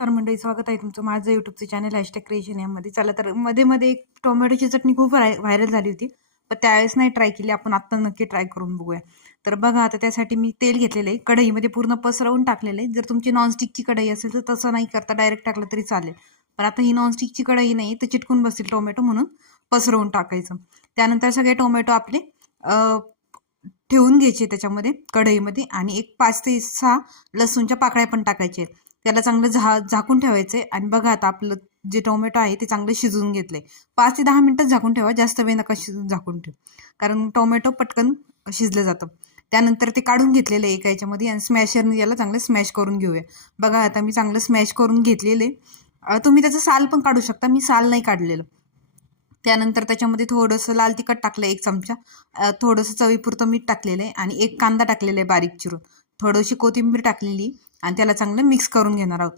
नमस्कार मंडळी, स्वागत आहे तुमचं माझं यूट्यूबचं चॅनल #क्रिएशन यामध्ये. चला तर मध्ये एक टोमॅटोची चटणी खूप व्हायरल झाली होती, पण त्यावेळेस नाही ट्राय केली. आपण आत्ता नक्की ट्राय करून बघूया. तर बघा, आता त्यासाठी मी तेल घेतलेलं आहे, कढईमध्ये पूर्ण पसरवून टाकलेलं आहे. जर तुमची नॉनस्टिकची कढई असेल तर तसं नाही करता, डायरेक्ट टाकलं तरी चालेल. पण आता ही नॉनस्टिकची कढई नाही, तर चिटकून बसेल टोमॅटो, म्हणून पसरवून टाकायचं. त्यानंतर सगळे टोमॅटो आपले ठेवून घ्यायचे त्याच्यामध्ये कढईमध्ये, आणि एक 5 ते 6 लसूणच्या पाकळ्या पण टाकायच्या आहेत. त्याला चांगलं झाकून ठेवायचे. आणि बघा, आता आपलं जे टोमॅटो आहे ते चांगलं शिजवून घेतलंय. 5 ते 10 मिनिटं झाकून ठेवा, जास्त वेळ नका झाकून ठेव, कारण टोमॅटो पटकन शिजलं जातं. त्यानंतर ते काढून घेतलेलं आहे एका याच्यामध्ये, आणि स्मॅशरने याला चांगलं स्मॅश करून घेऊया. बघा, आता मी चांगलं स्मॅश करून घेतलेले. तुम्ही त्याचं साल पण काढू शकता, मी साल नाही काढलेलं. त्यानंतर त्याच्यामध्ये थोडंसं लाल तिखट टाकलं 1 चमचा, थोडंसं चवीपुरतं मीठ टाकलेलं आहे, आणि 1 कांदा टाकलेला आहे बारीक चिरून, थोडीशी कोथिंबीर टाकलेली, आणि त्याला चांगलं मिक्स करून घेणार आहोत.